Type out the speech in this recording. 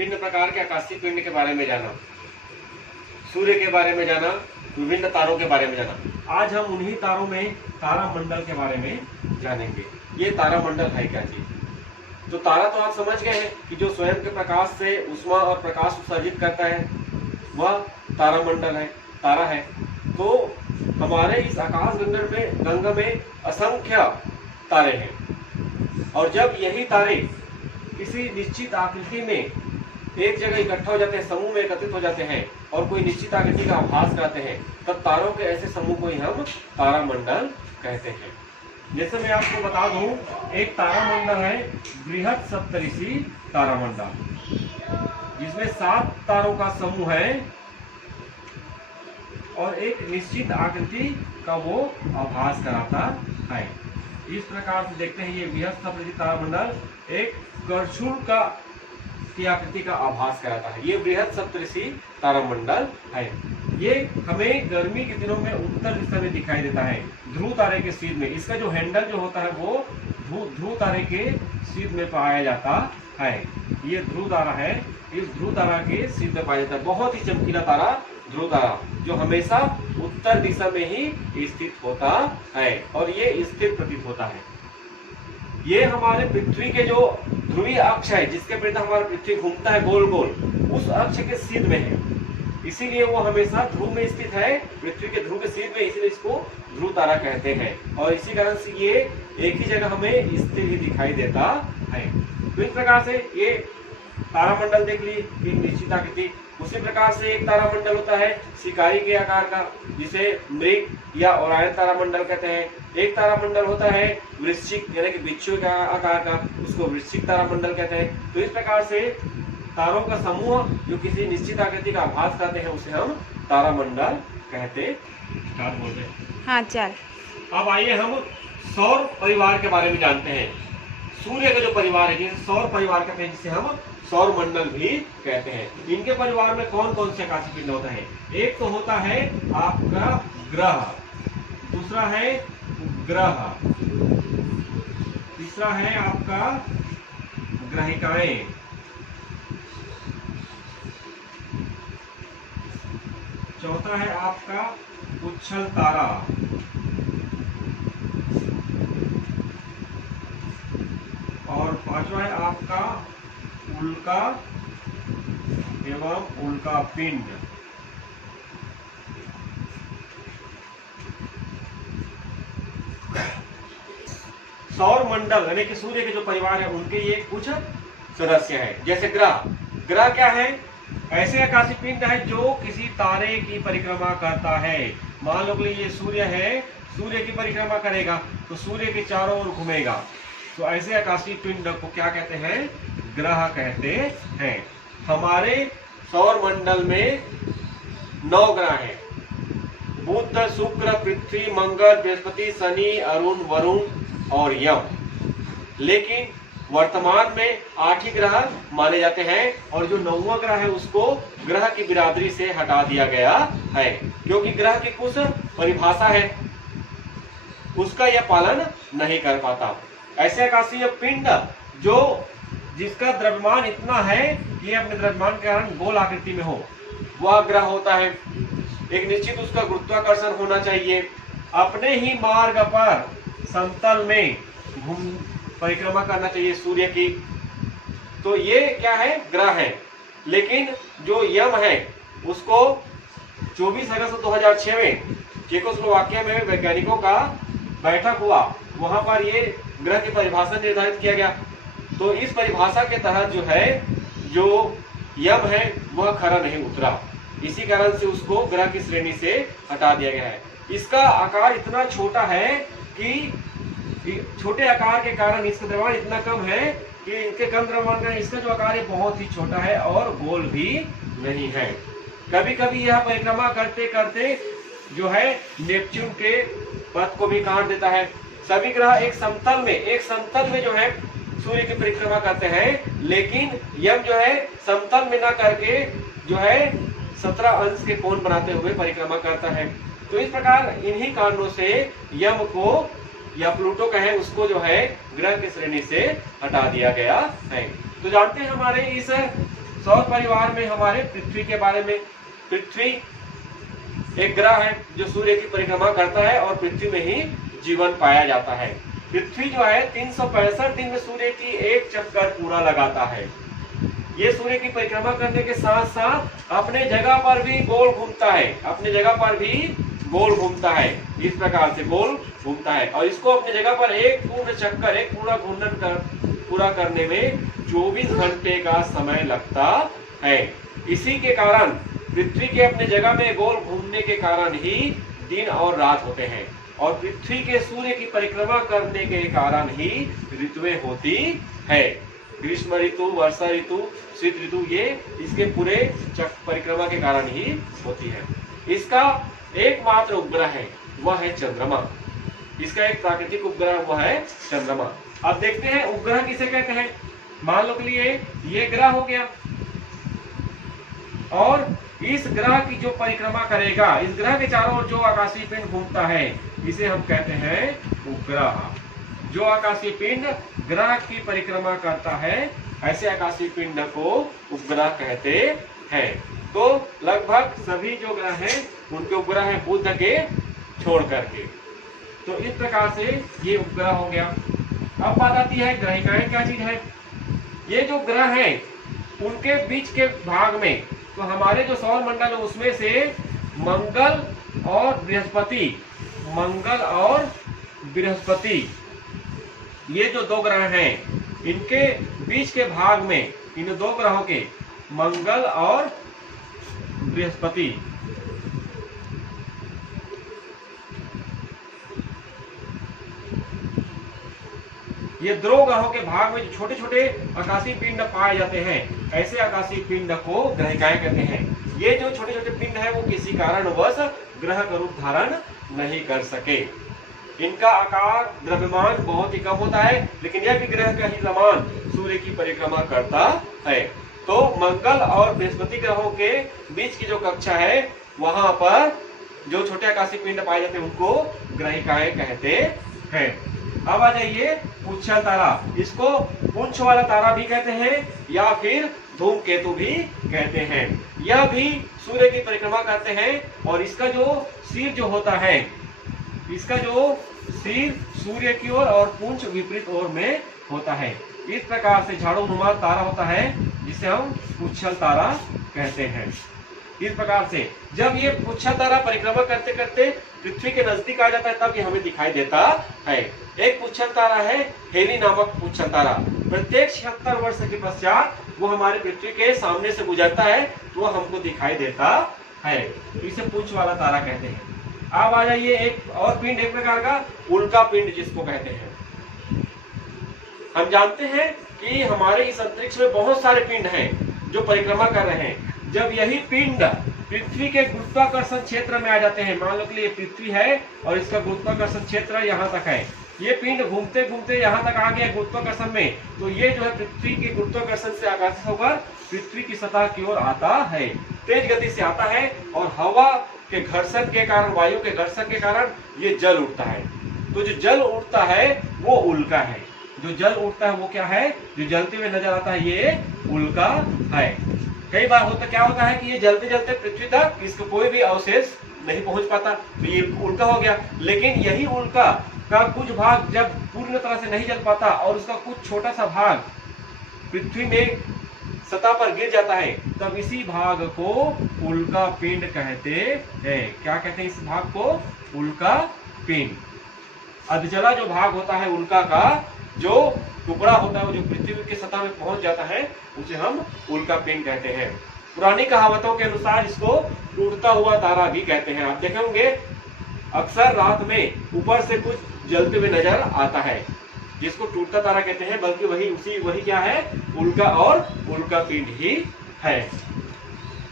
विभिन्न प्रकार के आकाशीय पिंड के बारे में जाना, सूर्य के बारे में जाना, विभिन्न तारों के बारे में जाना। आज हम उन्हीं तारों में तारामंडल के बारे में जानेंगे। ये तारामंडल है क्या चीज? तो तारा तो आप समझ गए हैं कि जो स्वयं के प्रकाश से ऊष्मा और प्रकाश उत्सर्जित करता है वह तारामंडल है, तारा है। तो हमारे इस आकाश गंगा में असंख्य तारे हैं और जब यही तारे किसी निश्चित आकृति में एक जगह इकट्ठा हो जाते हैं, समूह में एकत्रित हो जाते हैं और कोई निश्चित आकृति का आभास कराते हैं, तब तारों के ऐसे समूह को ही हम तारामंडल कहते हैं। जैसे मैं आपको बता दूं, एक तारामंडल है बृहत सप्तऋषि तारामंडल, जिसमें 7 तारों का समूह है और एक निश्चित आकृति का वो आभास कराता है। इस प्रकार से देखते हैं, ये बृहत सप्तऋषि तारामंडल एक करछुल की आकृति का आभास कराता है। ये बृहत सप्तऋषि तारामंडल है। ये हमें गर्मी के दिनों में उत्तर दिशा में दिखाई देता है, ध्रुव तारे के सीध में। इसका जो हैंडल जो होता है वो ध्रुव तारे के सीध में पाया जाता है। ये ध्रुव तारा है, इस ध्रुव तारा के सीध में पाया जाता है। बहुत ही चमकीला तारा ध्रुव तारा, जो हमेशा उत्तर दिशा में ही स्थित होता है और ये स्थिर प्रतीत होता है। ये हमारे पृथ्वी के जो ध्रुवीय अक्ष है, जिसके विरुद्ध हमारा पृथ्वी घूमता है गोल गोल, उस अक्ष के सीध में है, इसीलिए वो हमेशा ध्रुव में स्थित है, पृथ्वी के ध्रुव के सीध में, इसीलिए इसको ध्रुव तारा कहते हैं। और इसी कारण से ये एक ही जगह हमें स्थिर ही दिखाई देता है। तो इस प्रकार से ये तारामंडल देख ली, एक निश्चित आकृति। उसी प्रकार से एक तारामंडल होता है शिकारी के आकार का, जिसे मृग या ओरायन तारामंडल कहते हैं। एक तारामंडल होता है वृश्चिक यानी कि बिच्छू का आकार का, उसको वृश्चिक तारामंडल कहते हैं। तो इस प्रकार से तारों का समूह जो किसी निश्चित आकृति का आभास करते हैं उसे हम तारामंडल कहते हैं। हाँ चल। अब आइए हम सौर परिवार के बारे में जानते हैं। सूर्य का जो परिवार है जिसे सौर परिवार कहते हैं, जिसे हम सौर मंडल भी कहते हैं। इनके परिवार में कौन कौन से आकाशीय पिंड होता है? एक तो होता है आपका ग्रह, दूसरा है उपग्रह, तीसरा है आपका ग्रहिकाएं, चौथा है आपका उच्छल तारा, और पांचवा है आपका उल्का एवं उल्का पिंड। सौर मंडल यानी कि सूर्य के जो परिवार है उनके ये कुछ सदस्य हैं। जैसे ग्रह क्या है? ऐसे आकाशीय पिंड है जो किसी तारे की परिक्रमा करता है। मान लो कि ये सूर्य है, सूर्य की परिक्रमा करेगा तो सूर्य के चारों ओर घूमेगा, तो ऐसे आकाशीय पिंड को क्या कहते हैं? ग्रह कहते हैं। हमारे सौर मंडल में 9 ग्रह हैं, बुध, शुक्र, पृथ्वी, मंगल, बृहस्पति, शनि, अरुण, वरुण और यम। लेकिन वर्तमान में 8 ही ग्रह माने जाते हैं और जो 9वां ग्रह है उसको ग्रह की बिरादरी से हटा दिया गया है, क्योंकि ग्रह की कुछ परिभाषा है, उसका यह पालन नहीं कर पाता। ऐसे आकाशीय पिंड जो जिसका द्रव्यमान इतना है कि अपने द्रव्यमान के कारण गोल आकृति में हो, वह ग्रह होता है। एक निश्चित उसका गुरुत्वाकर्षण होना चाहिए, अपने ही मार्ग पर समतल में परिक्रमा करना चाहिए सूर्य की। तो ये क्या है? ग्रह है। लेकिन जो यम है उसको 24 अगस्त 2006 में चेकोस्लोवाकिया में वैज्ञानिकों का बैठक हुआ, वहां पर ये ग्रह की परिभाषा निर्धारित किया गया। तो इस परिभाषा के तहत जो है, जो यम है वह खरा नहीं उतरा, इसी कारण से उसको ग्रह की श्रेणी से हटा दिया गया है। इसका आकार इतना छोटा है कि छोटे आकार के कारण इसका द्रव्यमान इतना कम है कि इनके कम द्रव्यमान का इसका जो आकार है बहुत ही छोटा है और गोल भी नहीं है। कभी कभी यह परिक्रमा करते करते जो है नेपच्यून के पथ को भी काट देता है। सभी ग्रह एक समतल में जो है सूर्य की परिक्रमा करते हैं, लेकिन यम जो है समतल में ना करके जो है 17 अंश के कोण बनाते हुए परिक्रमा करता है। तो इस प्रकार इन्हीं कारणों से यम को या प्लूटो कहें उसको जो है ग्रह की श्रेणी से हटा दिया गया है। तो जानते हैं हमारे इस सौर परिवार में हमारे पृथ्वी के बारे में, पृथ्वी एक ग्रह है जो सूर्य की परिक्रमा करता है और पृथ्वी में ही जीवन पाया जाता है। पृथ्वी जो है 365 दिन में सूर्य की एक चक्कर पूरा लगाता है। ये सूर्य की परिक्रमा करने के साथ साथ अपने जगह पर भी गोल घूमता है, अपने जगह पर भी गोल घूमता है, इस प्रकार से गोल घूमता है। और इसको अपने जगह पर एक पूर्ण चक्कर, एक पूरा घूर्णन पूरा करने में 24 घंटे का समय लगता है। इसी के कारण पृथ्वी के अपने जगह में गोल घूमने के कारण ही दिन और रात होते हैं, और पृथ्वी के सूर्य की परिक्रमा करने के कारण ही ऋतुएं होती है। ग्रीष्म ऋतु, वर्षा ऋतु, शीत ऋतु, ये इसके पूरे परिक्रमा के कारण ही होती है। इसका एकमात्र उपग्रह है वह है चंद्रमा। इसका एक प्राकृतिक उपग्रह वह है चंद्रमा। अब देखते हैं उपग्रह किसे कहते हैं। मान लो के लिए ये ग्रह हो गया, और इस ग्रह की जो परिक्रमा करेगा, इस ग्रह के चारों ओर जो आकाशीय पिंड घूमता है, इसे हम कहते हैं उपग्रह। जो आकाशीय पिंड ग्रह की परिक्रमा करता है, ऐसे आकाशीय पिंड को उपग्रह कहते हैं। तो लगभग सभी जो ग्रह हैं उनके उपग्रह हैं, बुध के छोड़ करके। तो इस प्रकार से ये उपग्रह हो गया। अब बात आती है ग्रहिकाएं क्या चीज है। ये जो ग्रह हैं उनके बीच के भाग में, तो हमारे जो सौर मंडल है उसमें से मंगल और बृहस्पति, ये जो दो ग्रह हैं, इनके बीच के भाग में, इन दो ग्रहों के, मंगल और बृहस्पति, ये दो ग्रहों के भाग में जो छोटे छोटे आकाशीय पिंड पाए जाते हैं, ऐसे आकाशीय पिंड को ग्रहिकाएं कहते हैं। ये जो छोटे छोटे पिंड है वो किसी कारणवश ग्रह का रूप धारण नहीं कर सके। इनका आकार, द्रव्यमान बहुत ही कम होता है, लेकिन यह भी ग्रह का ही समान सूर्य की परिक्रमा करता है। तो मंगल और बृहस्पति ग्रहों के बीच की जो कक्षा है, वहां पर जो छोटे आकाशीय पिंड पाए जाते हैं उनको ग्रहिकाएं कहते हैं। अब आ जाइए उच्छल तारा। इसको पुंछ वाला तारा भी कहते हैं या फिर धूमकेतु भी कहते हैं। यह भी सूर्य की परिक्रमा करते हैं, और इसका जो सिर जो होता है, इसका जो सिर सूर्य की ओर और पूंछ विपरीत ओर में होता है। इस प्रकार से झाड़ूनुमा तारा होता है जिसे हम उच्छल तारा कहते हैं। इस प्रकार से जब ये उच्छल तारा परिक्रमा करते करते पृथ्वी के नजदीक आ जाता है, तब ये हमें दिखाई देता है। एक उच्छल तारा है हेली नामक उच्छल तारा। प्रत्येक 76 वर्ष के पश्चात वो हमारे पृथ्वी के सामने से गुजरता है, तो हमको दिखाई देता है। इसे पूंछ वाला तारा कहते हैं। अब आ जाइए एक और पिंड, एक प्रकार का उल्का पिंड जिसको कहते हैं। हम जानते हैं कि हमारे इस अंतरिक्ष में बहुत सारे पिंड हैं जो परिक्रमा कर रहे हैं। जब यही पिंड पृथ्वी के गुरुत्वाकर्षण क्षेत्र में आ जाते हैं, मान लो कि ये पृथ्वी है और इसका गुरुत्वाकर्षण क्षेत्र यहाँ तक है, ये पिंड घूमते घूमते यहाँ तक आ गया गुरुत्वाकर्षण में, तो ये जो है पृथ्वी के गुरुत्वाकर्षण से आकर्षित होकर पृथ्वी की सतह की ओर आता है। तेज गति से आता है, और हवा के घर्षण के कारण, वायु के घर्षण के कारण ये जल उठता है। तो जो जल उठता है वो उल्का है। जो जल उठता है वो क्या है, जो जलते हुए नजर आता है, ये उल्का है। कई बार क्या होता है कि ये जलते जलते पृथ्वी तक इसका कोई भी अवशेष नहीं पहुंच पाता, तो ये उल्का हो गया। लेकिन यही उल्का का कुछ भाग जब पूर्ण तरह से नहीं जल पाता और उसका कुछ छोटा सा भाग पृथ्वी में सतह पर गिर जाता है, तब इसी भाग को उल्का पिंड कहते हैं। क्या कहते हैं इस भाग को? उल्का पिंड। अधजला जो भाग होता है उल्का का, जो टुकड़ा होता है, वो जो पृथ्वी की सतह में पहुंच जाता है, उसे हम उल्का पिंड कहते हैं। पुरानी कहावतों के अनुसार इसको टूटता हुआ तारा भी कहते हैं। आप देखे होंगे अक्सर रात में ऊपर से कुछ जलते हुए नजर आता है, जिसको टूटता तारा कहते हैं, बल्कि वही क्या है, उल्का और उल्का पिंड ही है।